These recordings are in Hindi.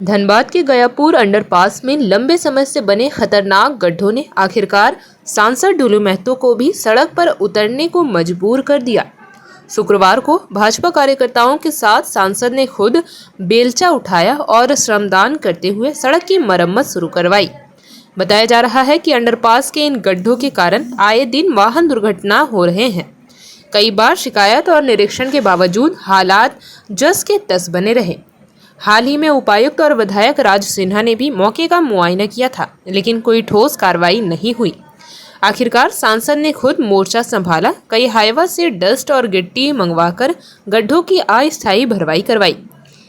धनबाद के गयापुर अंडरपास में लंबे समय से बने खतरनाक गड्ढों ने आखिरकार सांसद डुलू महतो को भी सड़क पर उतरने को मजबूर कर दिया। शुक्रवार को भाजपा कार्यकर्ताओं के साथ सांसद ने खुद बेलचा उठाया और श्रमदान करते हुए सड़क की मरम्मत शुरू करवाई। बताया जा रहा है कि अंडरपास के इन गड्ढों के कारण आए दिन वाहन दुर्घटना हो रहे हैं। कई बार शिकायत और निरीक्षण के बावजूद हालात जस के तस बने रहे। हाल ही में उपायुक्त और विधायक राज सिन्हा ने भी मौके का मुआयना किया था, लेकिन कोई ठोस कार्रवाई नहीं हुई। आखिरकार सांसद ने खुद मोर्चा संभाला, कई हाईवा से डस्ट और गिट्टी मंगवाकर गड्ढों की अस्थायी भरवाई करवाई।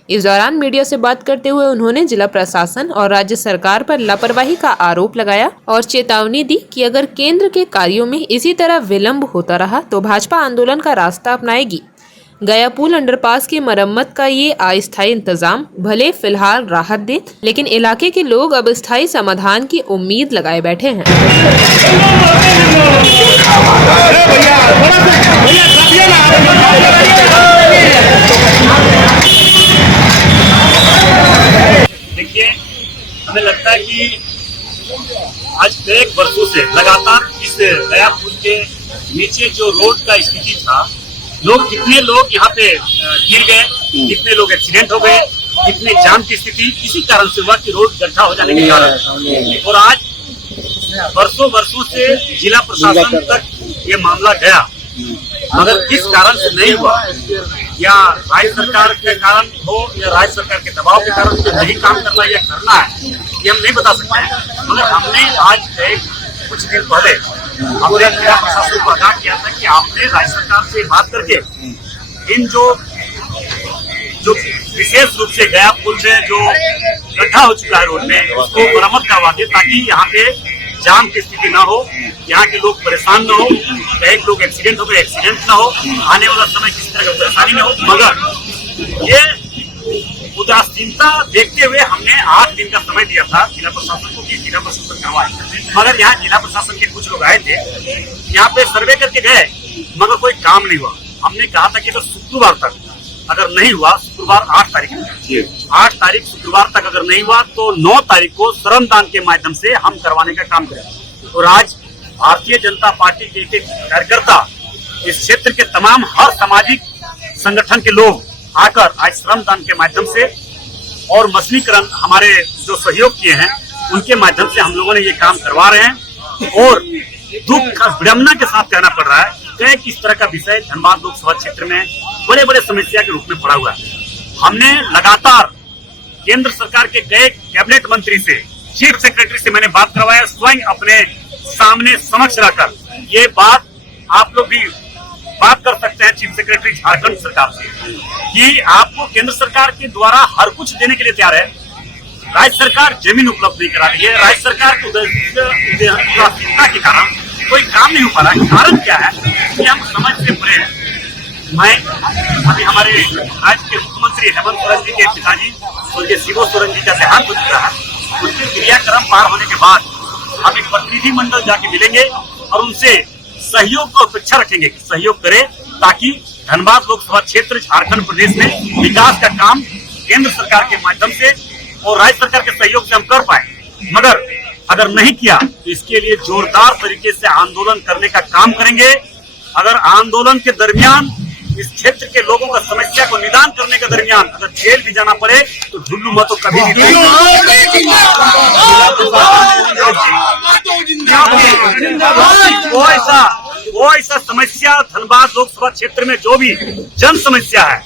इस दौरान मीडिया से बात करते हुए उन्होंने जिला प्रशासन और राज्य सरकार पर लापरवाही का आरोप लगाया और चेतावनी दी कि अगर केंद्र के कार्यों में इसी तरह विलंब होता रहा तो भाजपा आंदोलन का रास्ता अपनाएगी। गयापुर अंडरपास की मरम्मत का ये अस्थायी इंतजाम भले फिलहाल राहत दे, लेकिन इलाके के लोग अब स्थायी समाधान की उम्मीद लगाए बैठे हैं। देखिए, हमें लगता है कि आज कई वर्षों से लगातार इस गयापुर के नीचे जो रोड का स्थिति था, कितने लोग यहाँ पे गिर गए, कितने लोग एक्सीडेंट हो गए, कितने जाम की स्थिति इसी कारण से हुआ कि रोड गड्ढा हो जाने के कारण। और आज वर्षों से जिला प्रशासन तक ये मामला गया, मगर किस कारण से नहीं हुआ, या राज्य सरकार के कारण हो या राज्य सरकार के दबाव के कारण जो नहीं काम करना या करना है, ये हम नहीं बता सकते हैं। मगर हमने आज कुछ दिन पहले हमने जिला प्रशासन को आगाह किया था कि आपने राज्य सरकार से बात करके इन जो विशेष रूप से गयापुर में जो गड्ढा हो चुका है रोड में, उसको मरम्मत करवा दे, ताकि यहाँ पे जाम की स्थिति ना हो, यहाँ के लोग परेशान ना हो, कई लोग एक्सीडेंट हो गए, एक्सीडेंट ना हो, आने वाला समय किसी तरह की परेशानी ना हो। मगर ये उदासीनता देखते हुए हमने 8 दिन का समय दिया था जिला प्रशासन को कि जिला प्रशासन करवाए। मगर यहाँ जिला प्रशासन के कुछ लोग आए थे, यहाँ पे सर्वे करके गए, मगर कोई काम नहीं हुआ। हमने कहा था कि अगर शुक्रवार तक अगर नहीं हुआ, शुक्रवार 8 तारीख शुक्रवार तक अगर नहीं हुआ तो 9 तारीख को श्रमदान के माध्यम से हम करवाने का काम करें। और आज भारतीय जनता पार्टी के एक कार्यकर्ता, इस क्षेत्र के तमाम हर सामाजिक संगठन के लोग आकर आज श्रमदान के माध्यम से और मछलीकरण हमारे जो सहयोग किए हैं उनके माध्यम से हम लोगों ने ये काम करवा रहे हैं। और दुख विडंबना के साथ कहना पड़ रहा है कि किस तरह का विषय धनबाद लोकसभा क्षेत्र में बड़े बड़े समस्या के रूप में पड़ा हुआ है। हमने लगातार केंद्र सरकार के कई कैबिनेट मंत्री से, चीफ सेक्रेटरी से मैंने बात करवाया, स्वयं अपने सामने समक्ष रखकर। ये बात आप लोग भी बात कर सकते हैं चीफ सेक्रेटरी झारखंड सरकार से कि आपको केंद्र सरकार के द्वारा हर कुछ देने के लिए तैयार है, राज्य सरकार जमीन उपलब्ध नहीं करा रही है, राज्य सरकार की उदासीनता के कारण कोई काम नहीं हो पा रहा है। कारण क्या है कि हम समझ से परे हैं। मैं अभी हमारे राज्य के मुख्यमंत्री हेमंत सोरेन जी के पिताजी उनके शिवो सोरेन जी का देहांत हो चुका है। उनके क्रियाक्रम पार होने के बाद हम एक प्रतिनिधि मंडल जाके मिलेंगे और उनसे सहयोग को अपेक्षा रखेंगे कि सहयोग करे, ताकि धनबाद लोकसभा क्षेत्र झारखंड प्रदेश में विकास का काम केंद्र सरकार के माध्यम से और राज्य सरकार के सहयोग से हम कर पाए। मगर अगर नहीं किया तो इसके लिए जोरदार तरीके से आंदोलन करने का काम करेंगे। अगर आंदोलन के दरमियान इस क्षेत्र के लोगों का समस्या को निदान करने के दरमियान अगर जेल भी जाना पड़े तो डुल्लू महतो कभी नहीं। वो ऐसा समस्या धनबाद लोकसभा क्षेत्र में जो भी जन समस्या है,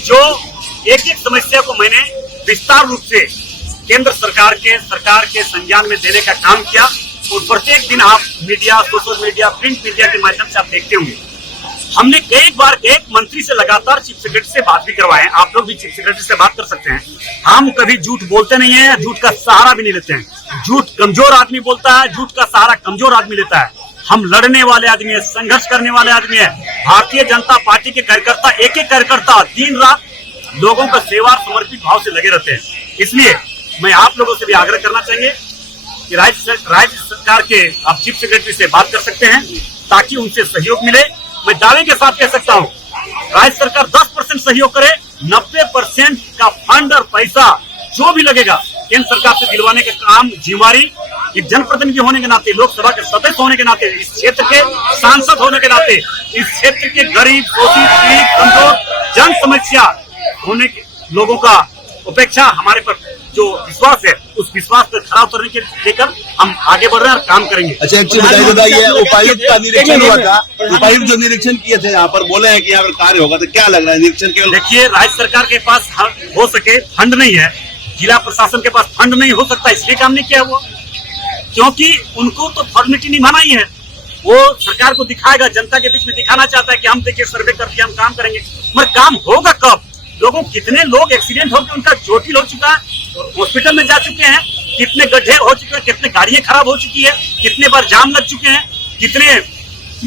जो एक समस्या को मैंने विस्तार रूप से केंद्र सरकार के संज्ञान में देने का काम किया। और प्रत्येक दिन आप media, social media, print media के माध्यम से आप देखते होंगे, हमने कई बार एक मंत्री से लगातार चीफ सेक्रेटरी से बात भी करवाए। आप लोग भी चीफ सेक्रेटरी से बात कर सकते हैं। हम कभी झूठ बोलते नहीं है, झूठ का सहारा भी नहीं लेते हैं। झूठ कमजोर आदमी बोलता है, झूठ का सहारा कमजोर आदमी लेता है। हम लड़ने वाले आदमी है, संघर्ष करने वाले आदमी है। भारतीय जनता पार्टी के कार्यकर्ता, एक कार्यकर्ता दिन रात लोगों का सेवा समर्पित भाव से लगे रहते हैं। इसलिए मैं आप लोगों से भी आग्रह करना चाहिए कि राज्य सरकार के आप चीफ सेक्रेटरी से बात कर सकते हैं, ताकि उनसे सहयोग मिले। मैं दावे के साथ कह सकता हूँ, राज्य सरकार 10% सहयोग करे, 90% का फंड और पैसा जो भी लगेगा केंद्र सरकार से दिलवाने का काम जिम्मेवारी एक जनप्रतिनिधि होने के नाते, लोकसभा के सदस्य होने के नाते, इस क्षेत्र के सांसद होने के नाते, इस क्षेत्र के गरीब, शोषित, पीड़ित, कमजोर जन समस्या होने के लोगों का उपेक्षा हमारे पर जो विश्वास है, उस विश्वास पर खरा उतरने के लेकर हम आगे बढ़ रहे हैं और काम करेंगे। अच्छा, एक चीज बताइए दादा, ये उपायुक्त का निरीक्षण हुआ था, उपायुक्त जो निरीक्षण किए थे यहाँ पर, बोले हैं कि यहाँ पर कार्य होगा, तो क्या लग रहा है निरीक्षण केवल? देखिए, राज्य सरकार के पास हो सके फंड नहीं है, जिला प्रशासन के पास फंड नहीं हो सकता, इसलिए काम नहीं किया वो, क्योंकि उनको तो फॉर्मेलिटी निभाना ही है। वो सरकार को दिखाएगा, जनता के बीच में दिखाना चाहता है कि हम देखिए सर्वे करके हम काम करेंगे, मगर काम होगा कब? लोगों, कितने लोग एक्सीडेंट होकर उनका चोटिल हो चुका है, हॉस्पिटल में जा चुके हैं, कितने गड्ढे हो चुके हैं, कितने गाड़ियां खराब हो चुकी है, कितने बार जाम लग चुके हैं, कितने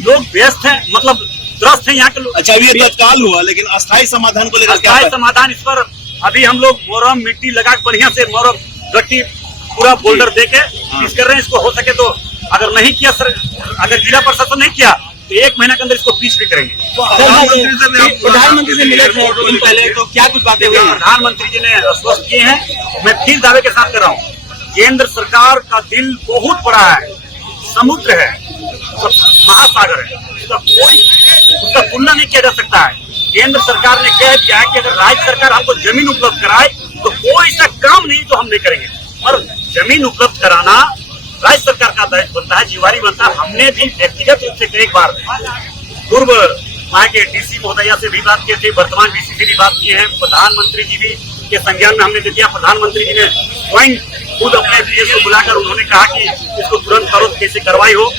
लोग व्यस्त हैं, मतलब त्रस्त हैं यहाँ के लोग। अच्छा, अभी ये तत्काल हुआ, लेकिन अस्थायी समाधान को लेकर क्या? अस्थायी समाधान, इस पर अभी हम लोग मोरम मिट्टी लगा बढ़िया से, मोरम गट्टी पूरा बोल्डर दे के पीस कर रहे हैं। इसको हो सके तो अगर नहीं किया सर, अगर जिला प्रशासन नहीं किया तो 1 महीना के अंदर इसको पीस भी करेंगे। प्रधानमंत्री से मिले थे दिन पहले, तो क्या कुछ बातें हुई? प्रधानमंत्री जी ने आश्वस्त किए हैं, मैं फिर दावे के साथ कर रहा हूँ, केंद्र सरकार का दिल बहुत बड़ा है, समुद्र है, महासागर है, उसका तुलना नहीं किया जा सकता है। केंद्र सरकार ने कह दिया है कि अगर राज्य सरकार हमको जमीन उपलब्ध कराए तो कोई ऐसा काम नहीं जो हम नहीं करेंगे, और जमीन उपलब्ध कराना राज्य सरकार का दायित्व बनता है, जिम्मेवारी बनता है। हमने भी व्यक्तिगत रूप से कई बार पूर्व वहाँ के डीसी महोदया से भी बात किए थे, वर्तमान डीसी से भी बात किए हैं, प्रधानमंत्री जी भी के संज्ञान में हमने दे दिया। प्रधानमंत्री जी ने स्वयं खुद अपने पीएस को बुलाकर उन्होंने कहा कि इसको तुरंत फरोख्त कैसे करवाई हो।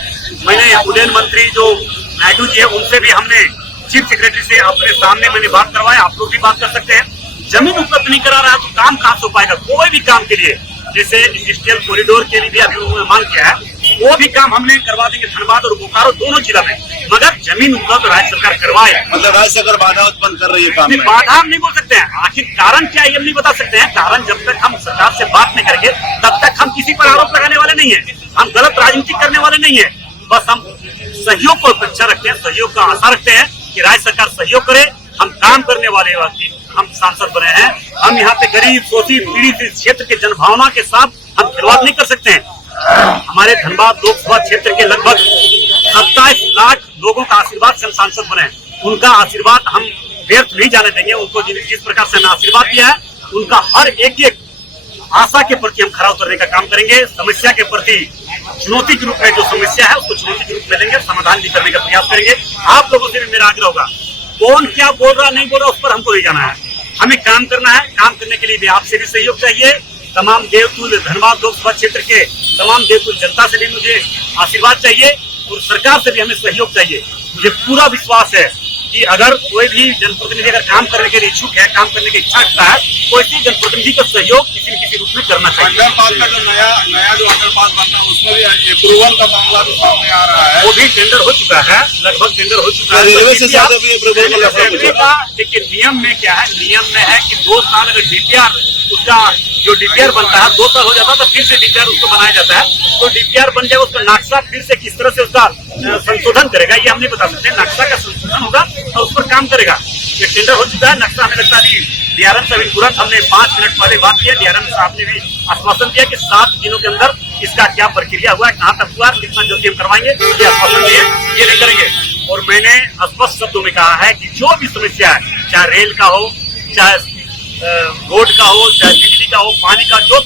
मैंने उड्डयन मंत्री जो नायडू जी है उनसे भी हमने चीफ सेक्रेटरी से अपने सामने मैंने बात करवाया, आप लोग भी बात कर सकते हैं। जमीन उपलब्ध नहीं करा रहा तो काम कहाँ से हो पाएगा? कोई भी काम के लिए, जैसे इंडस्ट्रियल कॉरिडोर के लिए भी अभी उन्होंने मांग किया है, वो भी काम हमने करवा देंगे धनबाद और बोकारो दोनों जिला में, मगर जमीन उपलब्ध राज्य सरकार करवाए। मतलब राज्य सरकार बाधा उत्पन्न कर रही है काम में? बाधा हम नहीं बोल सकते हैं, आखिर कारण क्या है ये हम नहीं बता सकते हैं। कारण जब तक हम सरकार से बात नहीं करेंगे तब तक हम किसी पर आरोप लगाने वाले नहीं है, हम गलत राजनीति करने वाले नहीं है। बस हम सहयोग को अपेक्षा रखते हैं, सहयोग का आशा रखते हैं कि राज्य सरकार सहयोग करे। हम काम करने वाले व्यक्ति, हम सांसद बने हैं, हम यहाँ पे गरीब, शोषित, पीड़ित इस क्षेत्र के जनभावना के साथ हम खिलवाड़ नहीं कर सकते हैं। हमारे धनबाद लोकसभा क्षेत्र के लगभग 27 लाख लोगों का आशीर्वाद से हम सांसद बने हैं, उनका आशीर्वाद हम व्यर्थ नहीं जाने देंगे। उनको जिस प्रकार से हमें आशीर्वाद दिया है, उनका हर एक आशा के प्रति हम खरा उतरने का काम करेंगे। समस्या के प्रति चुनौती के रूप में जो समस्या है उसको चुनौती के रूप में लेंगे, समाधान भी करने का प्रयास करेंगे। आप लोगों से भी मेरा आग्रह होगा, कौन क्या बोल रहा नहीं बोल रहा उस पर हमको नहीं जाना है, हमें काम करना है। काम करने के लिए भी आपसे भी सहयोग चाहिए। तमाम देवतुल्य धनबाद लोकसभा क्षेत्र के तमाम देवतुल्य जनता से भी मुझे आशीर्वाद चाहिए और सरकार से भी हमें सहयोग चाहिए। मुझे पूरा विश्वास है कि अगर कोई भी जनप्रतिनिधि अगर काम करने के लिए इच्छुक है, काम करने की इच्छा रखता है, तो इसी जनप्रतिनिधि का सहयोग किसी न किसी रूप में करना चाहिए। अंडरपास का जो नया जो अंडरपास बनना है उसमें भी अप्रूवल का मामला भी सामने आ रहा है, वो भी टेंडर हो चुका है, लगभग टेंडर हो चुका है। रेलवे से ज्यादा भी अप्रूवल का देखिए नियम में क्या है, नियम में है कि 2 साल अगर डीपीआर उसका जो डीपीआर बनता है 2 साल हो जाता है तो फिर से डीपीआर उसको बनाया जाता है। तो डीपीआर बन जाए उसका नक्शा फिर से किस तरह से उसका संशोधन करेगा ये हम नहीं बता सकते। नक्शा का संशोधन होगा तो उस पर काम करेगा। ये टेंडर हो चुका है, नक्शा हमें लगता है डीआरएम से अभी तुरंत हमने 5 मिनट पहले बात किया, डीआरएम साहब ने भी आश्वासन दिया कि 7 दिनों के अंदर इसका क्या प्रक्रिया हुआ है, कहाँ तक हुआ, कितना जल्दी हम करवाएंगे, ये आश्वासन दिए, ये नहीं करेंगे। और मैंने स्पष्ट शब्दों में कहा है कि जो भी समस्या है, चाहे रेल का हो, चाहे रोड का हो, चाहे बिजली का हो, पानी का, जो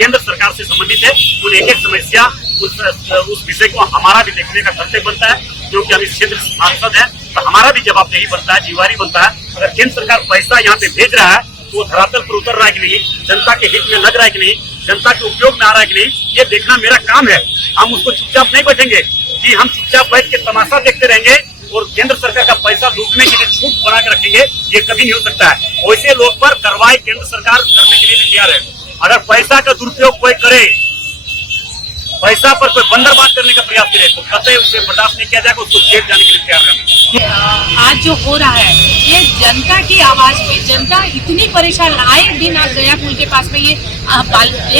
केंद्र सरकार से संबंधित है, उन एक समस्या उस विषय को हमारा भी देखने का कर्तव्य बनता है, क्योंकि हम इस क्षेत्र से सांसद हैं, तो हमारा भी जवाब यही बनता है, जिम्मेवारी बनता है। अगर केंद्र सरकार पैसा यहाँ पे भेज रहा है तो वो धरातल पर उतर रहा है कि नहीं, जनता के हित में लग रहा है कि नहीं, जनता के उपयोग में आ रहा है कि नहीं, ये देखना मेरा काम है। हम उसको चुपचाप नहीं बैठेंगे कि हम चुपचाप बैठ के तमाशा देखते रहेंगे और केंद्र सरकार का पैसा लूटने के लिए छूट बना के रखेंगे, ये कभी नहीं हो सकता है। वैसे लोग पर कार्रवाई केंद्र सरकार करने के लिए भी तैयार है। अगर पैसा का दुरुपयोग कोई करे, पैसा पर कोई बंदरबाज करने का प्रयास करे तो कतई उसे बर्दाश्त नहीं किया जाएगा, उसको जेल जाने के लिए तैयार रहना। आज जो हो रहा है ये जनता की आवाज पे, जनता इतनी परेशान, आए दिन आज गया पुल के पास में ये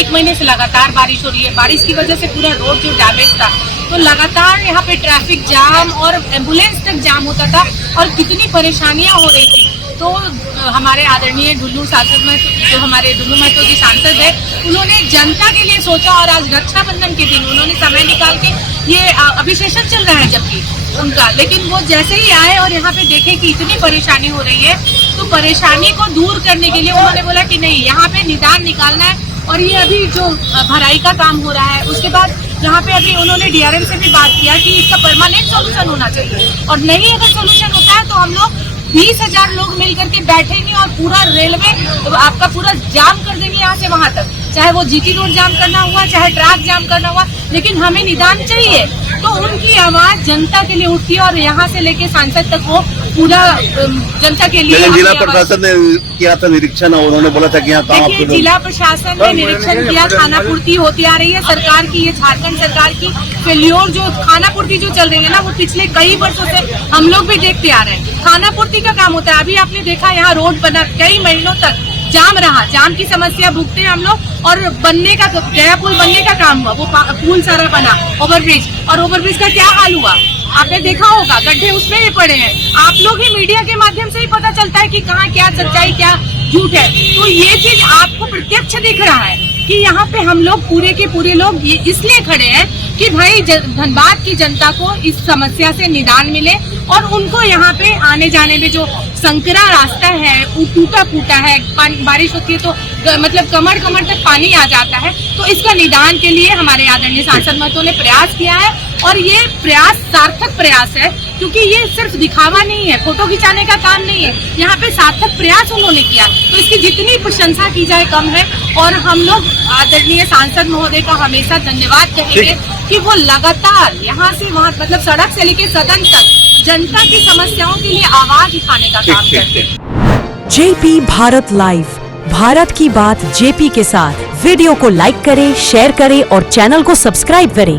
1 महीने से लगातार बारिश हो रही है। बारिश की वजह से पूरा रोड जो डैमेज था, तो लगातार यहाँ पे ट्रैफिक जाम और एम्बुलेंस तक जाम होता था और कितनी परेशानियां हो रही थी। तो हमारे आदरणीय डुल्लू सांसद में जो हमारे डुल्लू महतो जी सांसद है, उन्होंने जनता के लिए सोचा और आज रक्षाबंधन के दिन उन्होंने समय निकाल के ये अभिषेचन चल रहा है जबकि उनका, लेकिन वो जैसे ही आए और यहाँ पे देखे कि इतनी परेशानी हो रही है तो परेशानी को दूर करने के लिए उन्होंने बोला कि नहीं, यहाँ पे निदान निकालना है। और ये अभी जो भराई का काम हो रहा है, उसके बाद यहाँ पे अभी उन्होंने डीआरएम से भी बात किया कि इसका परमानेंट सोल्यूशन होना चाहिए, और नहीं अगर सोल्यूशन होता है तो हम लोग 20,000 लोग मिल करके बैठेंगे और पूरा रेलवे आपका पूरा जाम कर देंगे यहाँ से वहाँ तक, चाहे वो जीटी रोड जाम करना हुआ, चाहे ट्रैक जाम करना हुआ, लेकिन हमें निदान चाहिए। तो उनकी आवाज जनता के लिए उठती है और यहाँ से लेके सांसद तक वो पूरा जनता के लिए। जिला प्रशासन ने किया था निरीक्षण और उन्होंने बोला था कि यहाँ काम। देखिए, जिला प्रशासन ने निरीक्षण किया, खाना पूर्ति होती आ रही है सरकार की, ये झारखंड सरकार की फेल्योर जो खाना पूर्ति जो चल रही है ना, वो पिछले कई वर्षों से हम लोग भी देखते आ रहे हैं। खाना पूर्ति का काम होता है, अभी आपने देखा यहाँ रोड बना, कई महीनों तक जाम रहा, जाम की समस्या भुगते हम लोग, और बनने का गया पुल बनने का काम हुआ, वो पुल सारा बना, ओवरब्रिज, और ओवरब्रिज का क्या हाल हुआ आपने देखा होगा, गड्ढे उसमें भी पड़े हैं। आप लोग ही मीडिया के माध्यम से ही पता चलता है कि कहाँ क्या सच्चाई क्या झूठ है। तो ये चीज आपको प्रत्यक्ष दिख रहा है कि यहाँ पे हम लोग पूरे के पूरे लोग इसलिए खड़े हैं कि भाई धनबाद की जनता को इस समस्या से निदान मिले, और उनको यहाँ पे आने जाने में जो संकरा रास्ता है, टूटा फूटा है, बारिश होती है तो मतलब कमर कमर तक पानी आ जाता है, तो इसका निदान के लिए हमारे आदरणीय सांसद महतो ने प्रयास किया है। और ये प्रयास सार्थक प्रयास है, क्योंकि ये सिर्फ दिखावा नहीं है, फोटो खिंचाने का काम नहीं है, यहाँ पे सार्थक प्रयास उन्होंने किया, तो इसकी जितनी प्रशंसा की जाए कम है। और हम लोग आदरणीय सांसद महोदय का हमेशा धन्यवाद कहेंगे कि वो लगातार यहाँ से वहाँ मतलब सड़क से लेके सदन तक जनता की समस्याओं के लिए आवाज उठाने का काम करते हैं। जेपी भारत लाइव, भारत की बात जेपी के साथ। वीडियो को लाइक करें, शेयर करें और चैनल को सब्सक्राइब करें।